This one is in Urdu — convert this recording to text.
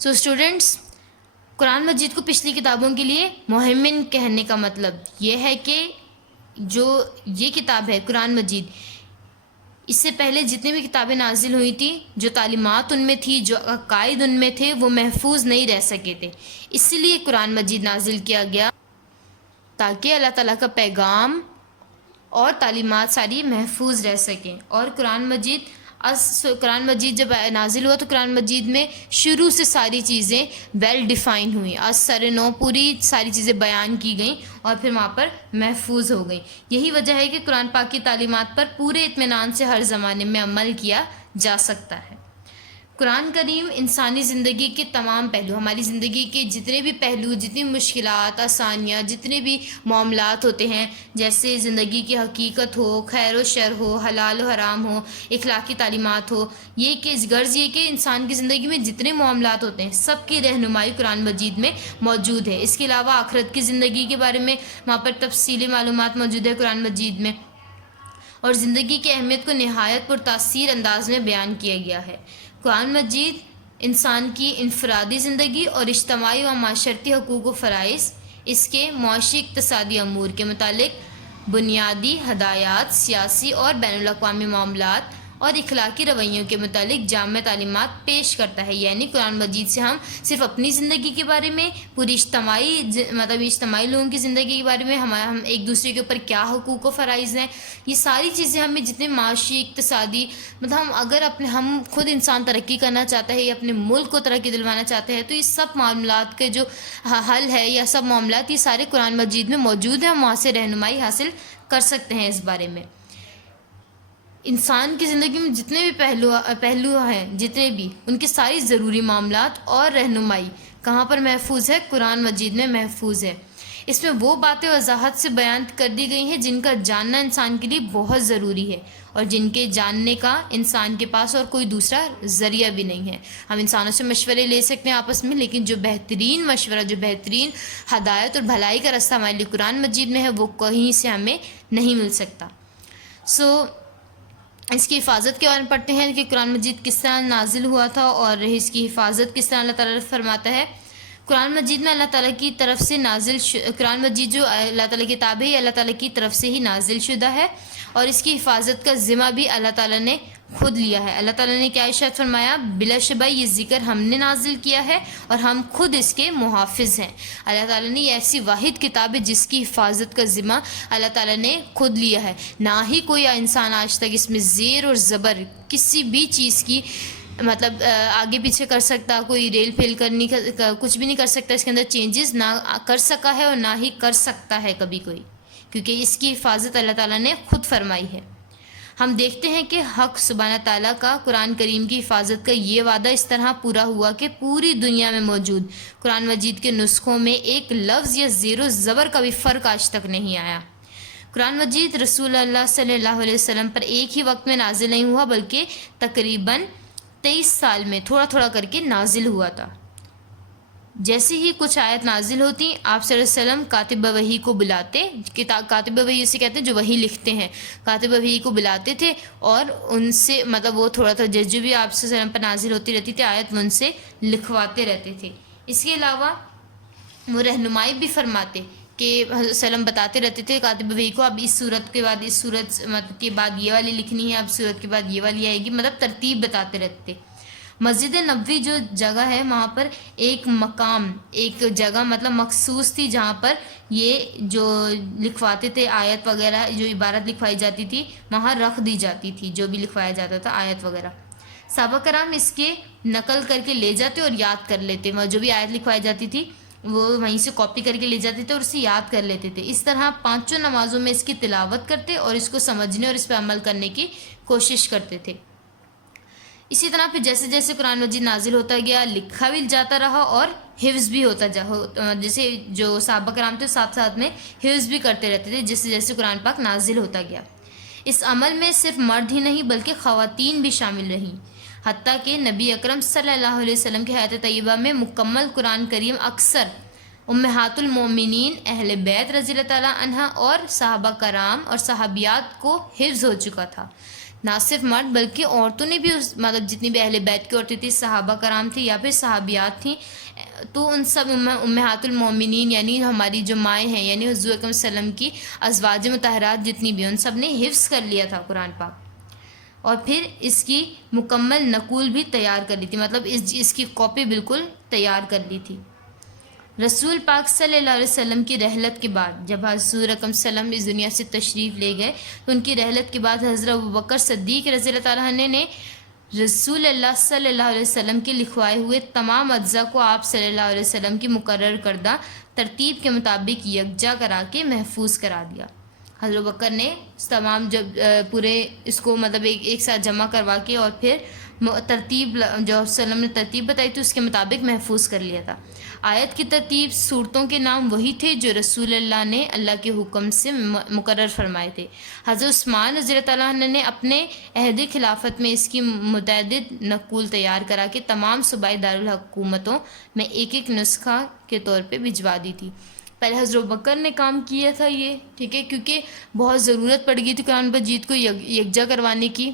سو اسٹوڈنٹس، قرآن مجید کو پچھلی کتابوں کے لیے مہمن کہنے کا مطلب یہ ہے کہ جو یہ کتاب ہے قرآن مجید، اس سے پہلے جتنی بھی کتابیں نازل ہوئی تھیں، جو تعلیمات ان میں تھی، جو عقائد ان میں تھے، وہ محفوظ نہیں رہ سکے تھے. اسی لیے قرآن مجید نازل کیا گیا تاکہ اللہ تعالیٰ کا پیغام اور تعلیمات ساری محفوظ رہ سکیں. اور قرآن مجید جب نازل ہوا تو قرآن مجید میں شروع سے ساری چیزیں ویل ڈیفائن ہوئیں، از سر نو پوری ساری چیزیں بیان کی گئیں اور پھر وہاں پر محفوظ ہو گئیں. یہی وجہ ہے کہ قرآن پاک کی تعلیمات پر پورے اطمینان سے ہر زمانے میں عمل کیا جا سکتا ہے. قرآن کریم انسانی زندگی کے تمام پہلو، ہماری زندگی کے جتنے بھی پہلو، جتنی مشکلات، آسانیاں، جتنے بھی معاملات ہوتے ہیں، جیسے زندگی کی حقیقت ہو، خیر و شر ہو، حلال و حرام ہو، اخلاقی تعلیمات ہو، یہ کہ غرض یہ کہ انسان کی زندگی میں جتنے معاملات ہوتے ہیں سب کی رہنمائی قرآن مجید میں موجود ہے. اس کے علاوہ آخرت کی زندگی کے بارے میں وہاں پر تفصیلی معلومات موجود ہے قرآن مجید میں، اور زندگی کی اہمیت کو نہایت پرتاثیر انداز میں بیان کیا گیا ہے. قرآن مجید انسان کی انفرادی زندگی اور اجتماعی و معاشرتی حقوق و فرائض، اس کے معاشی اقتصادی امور کے متعلق بنیادی ہدایات، سیاسی اور بین الاقوامی معاملات اور اخلاقی رویوں کے متعلق جامع تعلیمات پیش کرتا ہے. یعنی قرآن مجید سے ہم صرف اپنی زندگی کے بارے میں، پوری اجتماعی لوگوں کی زندگی کے بارے میں، ہم ایک دوسرے کے اوپر کیا حقوق و فرائض ہیں، یہ ساری چیزیں ہمیں جتنے معاشی، اقتصادی، ہم اگر ہم خود انسان ترقی کرنا چاہتا ہے یا اپنے ملک کو ترقی دلوانا چاہتے ہیں تو یہ سب معاملات کے جو حل ہے یا سب معاملات یہ سارے قرآن مجید میں موجود ہیں. ہم وہاں سے رہنمائی حاصل کر سکتے ہیں اس بارے میں. انسان کی زندگی میں جتنے بھی پہلو ہیں، جتنے بھی ان کے ساری ضروری معاملات اور رہنمائی کہاں پر محفوظ ہے؟ قرآن مجید میں محفوظ ہے. اس میں وہ باتیں وضاحت سے بیان کر دی گئی ہیں جن کا جاننا انسان کے لیے بہت ضروری ہے اور جن کے جاننے کا انسان کے پاس اور کوئی دوسرا ذریعہ بھی نہیں ہے. ہم انسانوں سے مشورے لے سکتے ہیں آپس میں، لیکن جو بہترین مشورہ، جو بہترین ہدایت اور بھلائی کا راستہ ہمارے لیے قرآن مجید میں ہے، وہ کہیں سے ہمیں نہیں مل سکتا. اس کی حفاظت کے بارے میں پڑھتے ہیں کہ قرآن مجید کس طرح نازل ہوا تھا اور اس کی حفاظت کس طرح اللہ تعالیٰ فرماتا ہے. قرآن مجید میں اللہ تعالیٰ کی طرف سے قرآن مجید جو اللہ تعالیٰ کی کتاب ہے یہ اللہ تعالیٰ کی طرف سے ہی نازل شدہ ہے اور اس کی حفاظت کا ذمہ بھی اللہ تعالیٰ نے خود لیا ہے. اللہ تعالیٰ نے کیا ارشاد فرمایا؟ بلا شبہ یہ ذکر ہم نے نازل کیا ہے اور ہم خود اس کے محافظ ہیں. اللہ تعالیٰ نے یہ ایسی واحد کتاب ہے جس کی حفاظت کا ذمہ اللہ تعالیٰ نے خود لیا ہے. نہ ہی کوئی انسان آج تک اس میں زیر اور زبر کسی بھی چیز کی آگے پیچھے کر سکتا، کوئی ریل پھیل کرنی، کچھ بھی نہیں کر سکتا، اس کے اندر چینجز نہ کر سکا ہے اور نہ ہی کر سکتا ہے کبھی کوئی، کیونکہ اس کی حفاظت اللہ تعالیٰ نے خود فرمائی ہے. ہم دیکھتے ہیں کہ حق سبحانہ تعالیٰ کا قرآن کریم کی حفاظت کا یہ وعدہ اس طرح پورا ہوا کہ پوری دنیا میں موجود قرآن مجید کے نسخوں میں ایک لفظ یا زیر و زبر کا بھی فرق آج تک نہیں آیا. قرآن مجید رسول اللہ صلی اللہ علیہ وسلم پر ایک ہی وقت میں نازل نہیں ہوا بلکہ تقریباً 23 سال میں تھوڑا تھوڑا کر کے نازل ہوا تھا. جیسے ہی کچھ آیت نازل ہوتی آپ صلی اللہ علیہ وسلم کاتب وحی کو بلاتے، کاتب وحی اسے کہتے ہیں جو وحی لکھتے ہیں، کاتب وحی کو بلاتے تھے اور ان سے وہ تھوڑا تھوڑا جو بھی آپ صلی اللہ علیہ وسلم پر نازل ہوتی رہتی تھی آیت ان سے لکھواتے رہتے تھے. اس کے علاوہ وہ رہنمائی بھی فرماتے کہ حضرت وسلم بتاتے رہتے تھے کاتب وحی کو اب اس صورت کے بعد اس صورت کے بعد یہ والی لکھنی ہے، اب صورت کے بعد یہ والی آئے گی، ترتیب بتاتے رہتے تھے. مسجد نبوی جو جگہ ہے وہاں پر ایک مقام، ایک جگہ مخصوص تھی جہاں پر یہ جو لکھواتے تھے آیت وغیرہ، جو عبارت لکھوائی جاتی تھی وہاں رکھ دی جاتی تھی، جو بھی لکھوایا جاتا تھا آیت وغیرہ. صحابہ کرام اس کے نقل کر کے لے جاتے اور یاد کر لیتے، جو بھی آیت لکھوائی جاتی تھی وہ وہیں سے کاپی کر کے لے جاتے تھے اور اسے یاد کر لیتے تھے. اس طرح 5 نمازوں میں اس کی تلاوت کرتے اور اس کو سمجھنے اور اس پہ عمل کرنے کی کوشش کرتے تھے. اسی طرح پھر جیسے جیسے قرآن مجید نازل ہوتا گیا لکھا بھی جاتا رہا اور حفظ بھی ہوتا جیسے جو صحابہ کرام تھے ساتھ ساتھ میں حفظ بھی کرتے رہتے تھے جیسے جیسے قرآن پاک نازل ہوتا گیا. اس عمل میں صرف مرد ہی نہیں بلکہ خواتین بھی شامل رہیں، حتیٰ کہ نبی اکرم صلی اللہ علیہ وسلم کی حیات طیبہ میں مکمل قرآن کریم اکثر امہات المومنین اہل بیت رضی اللہ تعالیٰ عنہ اور صحابہ کرام اور صحابیات کو حفظ ہو چکا تھا. نہ صرف مرد بلکہ عورتوں نے بھی اس مطلب جتنی بھی اہل بیت کی عورتیں تھیں، صحابہ کرام تھیں یا پھر صحابیات تھیں، تو ان سب امہات المومنین یعنی ہماری جو مائیں ہیں، یعنی حضور اکرم صلی اللہ علیہ وسلم کی ازواج مطہرات جتنی بھی، ان سب نے حفظ کر لیا تھا قرآن پاک، اور پھر اس کی مکمل نقول بھی تیار کر لی تھی، مطلب اس کی کاپی بالکل تیار کر لی تھی۔ رسول پاک صلی اللہ علیہ وسلم کی رحلت کے بعد جب حضور اکرم صلی اللہ علیہ وسلم اس دنیا سے تشریف لے گئے تو ان کی رحلت کے بعد حضرت ابوبکر صدیق رضی اللہ تعالیٰ عنہ نے رسول اللہ صلی اللہ علیہ وسلم کے لکھوائے ہوئے تمام اجزاء کو آپ صلی اللہ علیہ وسلم کی مقرر کردہ ترتیب کے مطابق یکجا کرا کے محفوظ کرا دیا۔ حضرت بکر نے تمام جب پورے اس کو مطلب ایک ساتھ جمع کروا کے اور پھر ترتیب جو وسلم نے ترتیب بتائی تھی اس کے مطابق محفوظ کر لیا تھا۔ آیت کی ترتیب صورتوں کے نام وہی تھے جو رسول اللہ نے اللہ کے حکم سے مقرر فرمائے تھے۔ حضرت عثمان رضی اللہ تعالیٰ عنہ نے اپنے عہد خلافت میں اس کی متعدد نقول تیار کرا کے تمام صوبائی دارالحکومتوں میں ایک ایک نسخہ کے طور پہ بھجوا دی تھی۔ پہلے حضرت بکر نے کام کیا تھا یہ، ٹھیک ہے، کیونکہ بہت ضرورت پڑ گئی تھی قرآن مجید کو یکجا کروانے کی،